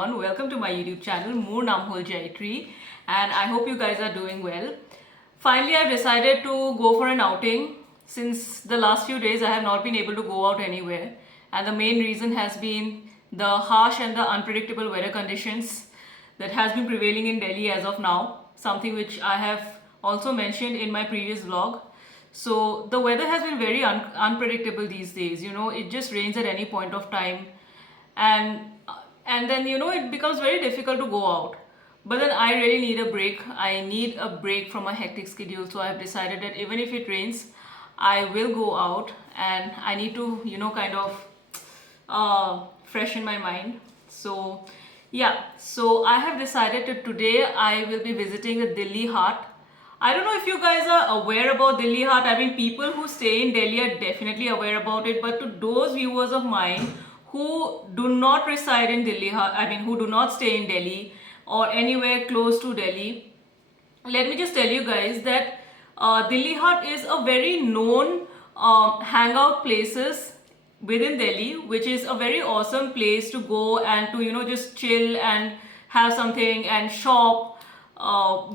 everyone, welcome to my YouTube channel Moor Namhol Jaitri, and I hope you guys are doing well. Finally, I've decided to go for an outing. Since the last few days I have not been able to go out anywhere, and the main reason has been the harsh and the unpredictable weather conditions that has been prevailing in Delhi as of now, something which I have also mentioned in my previous vlog. So the weather has been very unpredictable these days. It just rains at any point of time, and and then it becomes very difficult to go out. But then I really need a break. I need a break from my hectic schedule. So I've decided that even if it rains, I will go out, and I need to kind of freshen my mind. So yeah, so I have decided that today I will be visiting the Delhi Haat. I don't know if you guys are aware about Delhi Haat. I mean, people who stay in Delhi are definitely aware about it, but to those viewers of mine who do not reside in Delhi, I mean, who do not stay in Delhi or anywhere close to Delhi, let me just tell you guys that Delhi Haat is a very known hangout places within Delhi, which is a very awesome place to go and to just chill and have something and shop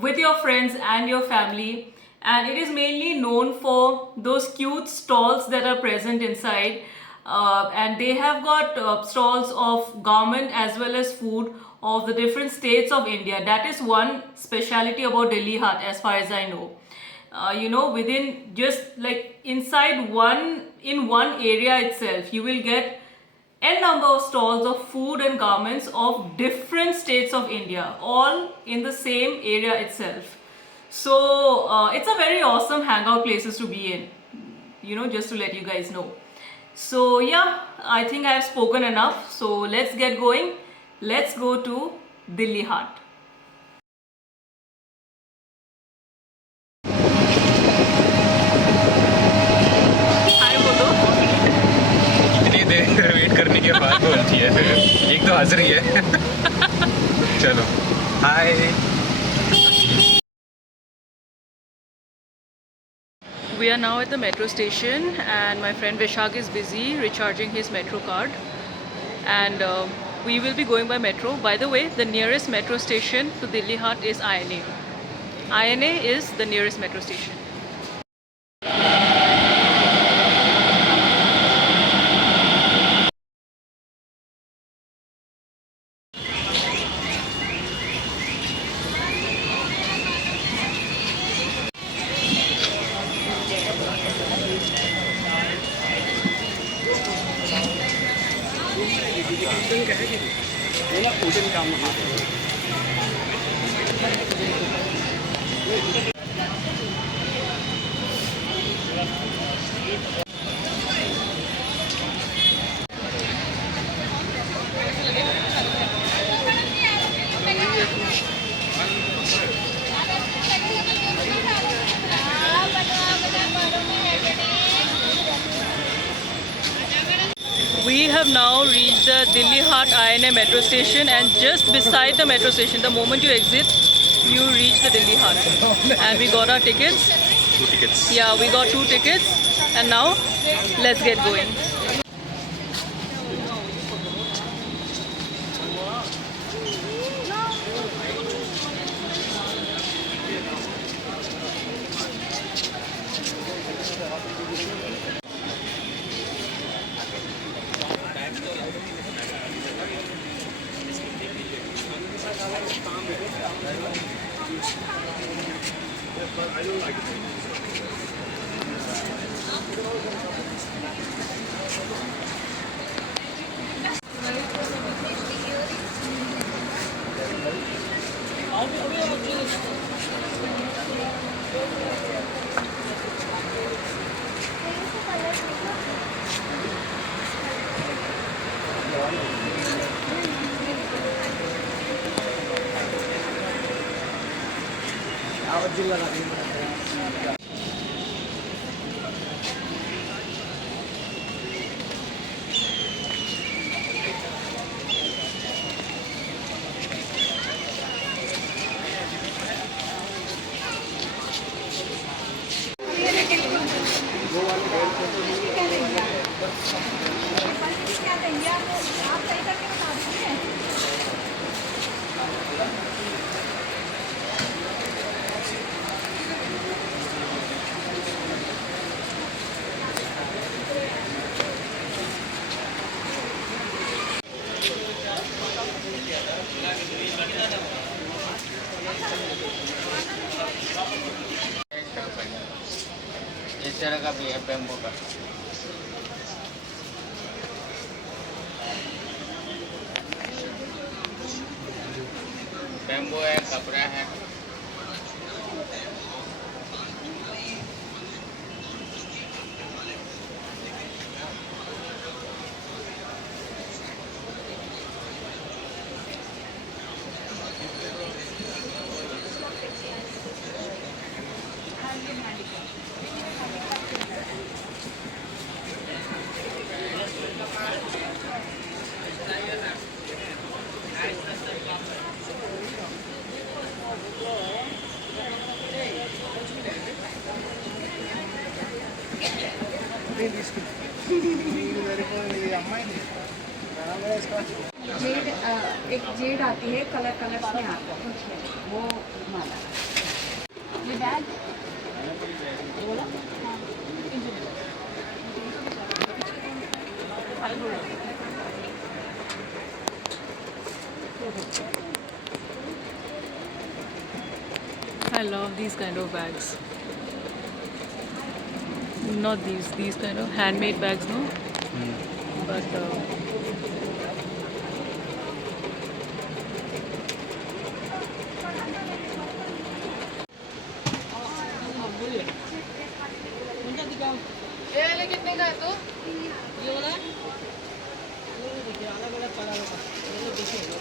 with your friends and your family. And it is mainly known for those cute stalls that are present inside, and they have got stalls of garment as well as food of the different states of India. That is one speciality about Delhi Haat as far as I know. Within just like inside one area itself, you will get n number of stalls of food and garments of different states of India, all in the same area itself. So it's a very awesome hangout places to be in, just to let you guys know. So yeah, I think I have spoken enough. So let's get going. Let's go to Delhi Haat. Hi बोलो. इतनी देर wait करने के बाद बोलती है फिर एक तो हंस रही है. चलो हाय. We are now at the metro station, and my friend Vishak is busy recharging his metro card, and we will be going by metro. By the way, the nearest metro station to Delhi Haat is INA. INA is the nearest metro station. We have now reached the Delhi Haat INA metro station, and just beside the metro station, the moment you exit, you reach the Delhi Haat. And we got our tickets. 2 tickets. Yeah, we got 2 tickets, and now let's get going. तरह का भी है bamboo का। Bamboo है, कपड़ा है। Z एक Z आती है, कलर कलर में आता है वो माला। ये बैग बोला I love these kind of bags. Not these kind of handmade bags, no? But ये कितने का है तो ये वाला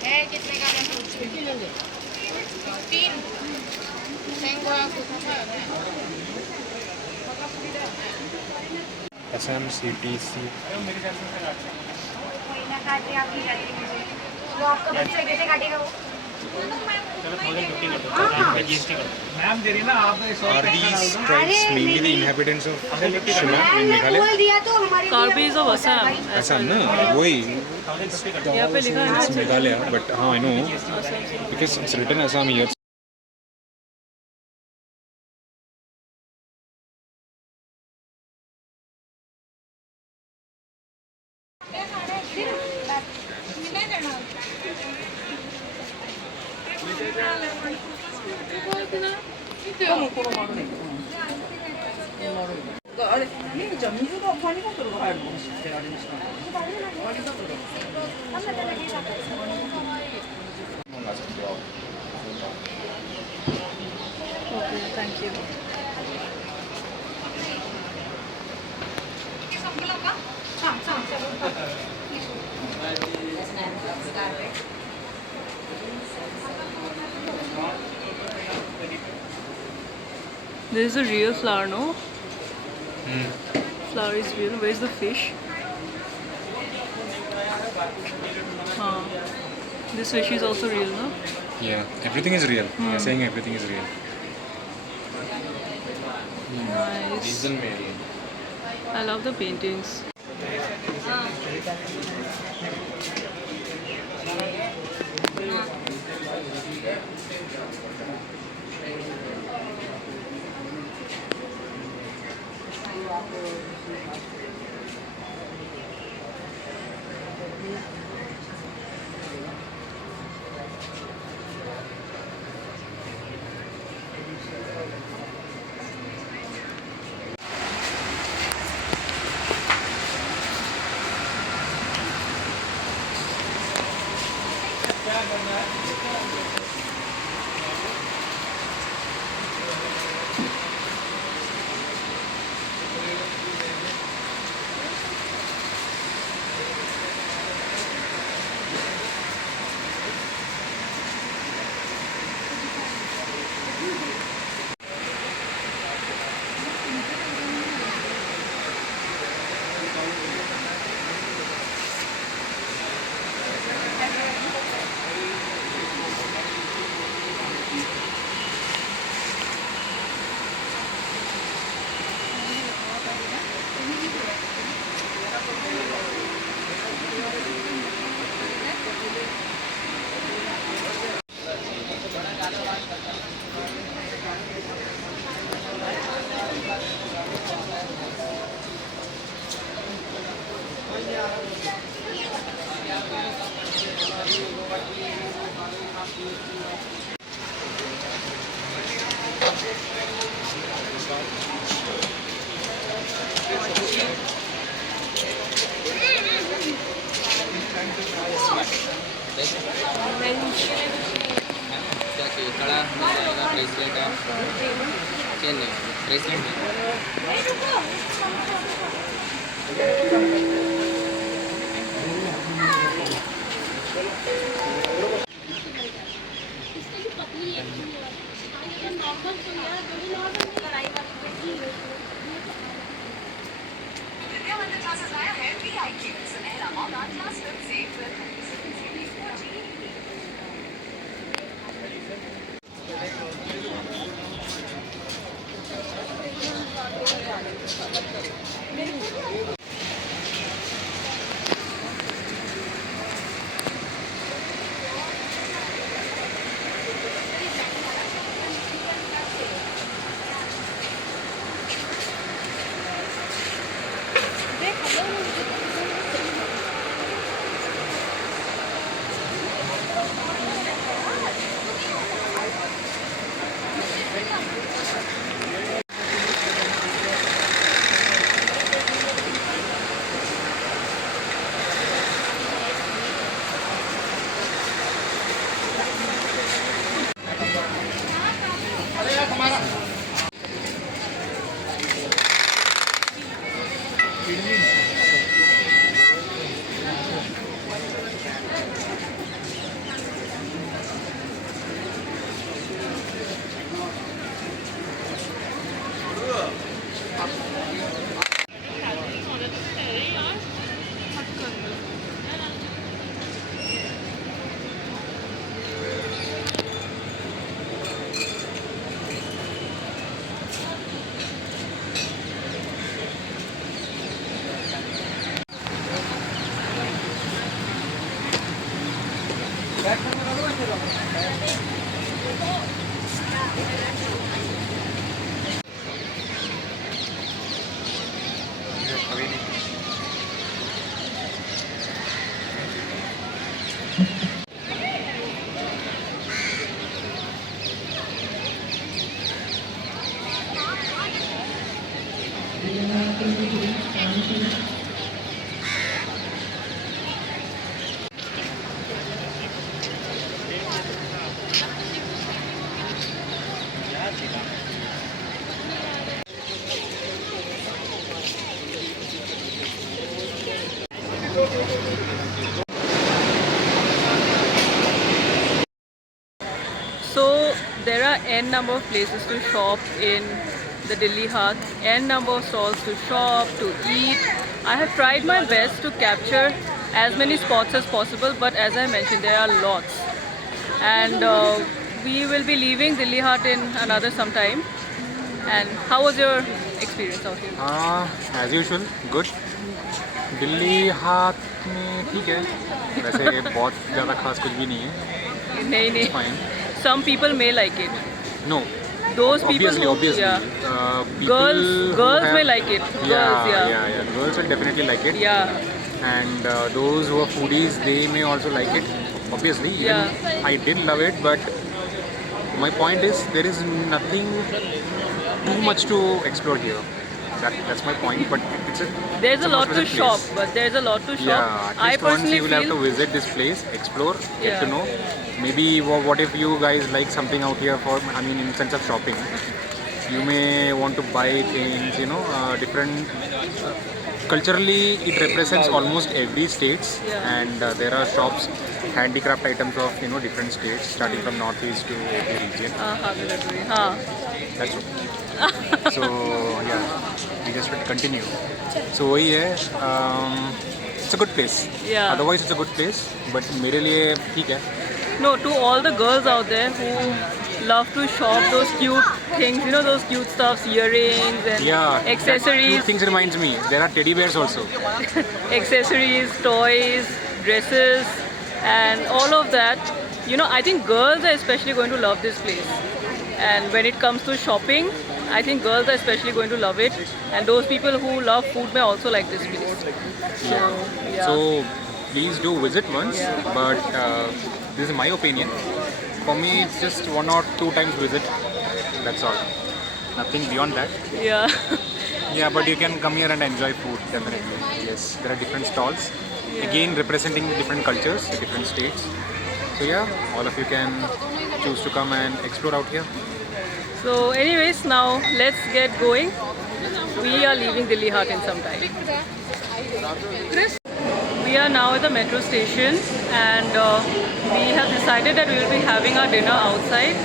है कितने का मैं पूछ रही हूँ। 15 tengo SMCTC वो आपका बच्चा कैसे काटेगा वो मैम दे रही ना आप Are these tribes mainly the inhabitants of Shillong in Meghalaya? बोल दिया तो हमारे Karbi is of Assam. Assam, no? वही यहाँ पे लिखा है It's Meghalaya, but हाँ I know because it's written Assam here. Okay, thank you. This is a real flower, no? Flower is real. Where's the fish? This fish is also real, no? Yeah, everything is real. You're saying everything is real. Nice. Diesel mail. I love the paintings. क्या चाहिए? कड़ा मिल जाएगा, bracelet है, chain नहीं, bracelet नहीं। So there are n number of places to shop in the Delhi Haat, n number of stalls to shop, to eat. I have tried my best to capture as many spots as possible, but as I mentioned, there are lots. And we will be leaving Delhi Haat in another some time. And how was your experience out here? As usual good. Delhi हाथ में ठीक है, वैसे बहुत ज़्यादा खास कुछ भी नहीं है. नहीं नहीं. Fine. Some people may like it. No. Those people Obviously. yeah. People girls who may have- like it. Yeah, Girls, yeah. Girls will definitely like it. Yeah. And those who are foodies, they may also like it. Obviously, even Yeah. I did love it, but my point is there is nothing too much to explore here. That's my point. But it's a There's it's a lot to must-visit shop, place. but there's a lot to shop. Yeah, at I least once personally you will have to feel visit this place, explore, get Yeah. to know. Maybe what if you guys like something out here for, I mean, in sense of shopping. You may want to buy things, different. Culturally, it represents almost every states, Yeah. and there are shops, handicraft items of different states, starting from northeast to AP region. हाँ बिल्कुल हाँ. That's all. So yeah, we just will continue. So वही है. It's a good place. Yeah. Otherwise, it's a good place. But मेरे लिए ठीक है. No, to all the girls out there who love to shop those cute things, those cute stuffs, earrings and Yeah. That few accessories, things reminds me. There are teddy bears also. accessories, toys, dresses, and all of that. I think girls are especially going to love this place. And when it comes to shopping, I think girls are especially going to love it. And those people who love food may also like this place. So, yeah. So please do visit once. Yeah. But this is my opinion. For me, it's just 1 or 2 times visit. That's all. Nothing beyond that. Yeah. Yeah, but you can come here and enjoy food definitely. Yes, there are different stalls. Again, representing different cultures, different states. So yeah, all of you can choose to come and explore out here. So, anyways, now let's get going. We are leaving Delhi Haat in some time. We are now at the metro station, and we have decided that we will be having our dinner outside.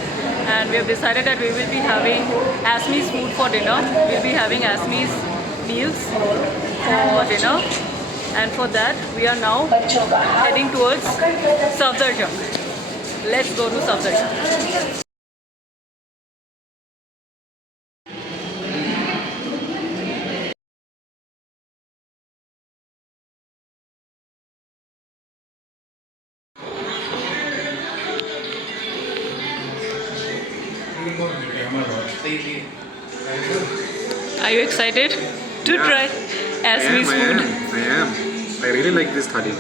And we have decided that we will be having Asmi's food for dinner. We'll be having Asmi's meals for dinner. And for that, we are now heading towards Safdarjung. Let's go to Safdarjung. Are you excited to try Asmi's food? I am. I really like this thali.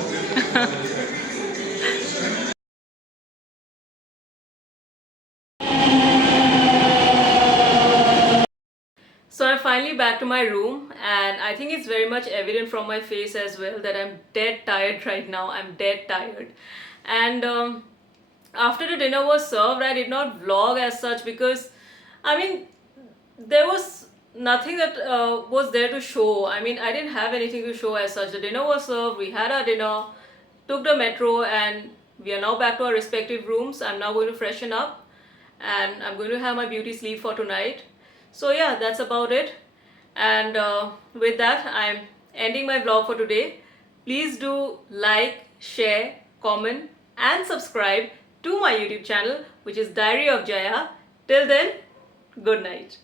So I'm finally back to my room, and I think it's very much evident from my face as well that I'm dead tired right now. I'm dead tired. And after the dinner was served, I did not vlog as such because, I mean, there was nothing that was there to show. I mean, I didn't have anything to show as such. The dinner was served, we had our dinner, took the metro, and we are now back to our respective rooms. I'm now going to freshen up, and I'm going to have my beauty sleep for tonight. So yeah, that's about it. And with that, I'm ending my vlog for today. Please do like, share, comment and subscribe to my YouTube channel, which is Diary of Jaya. Till then, good night.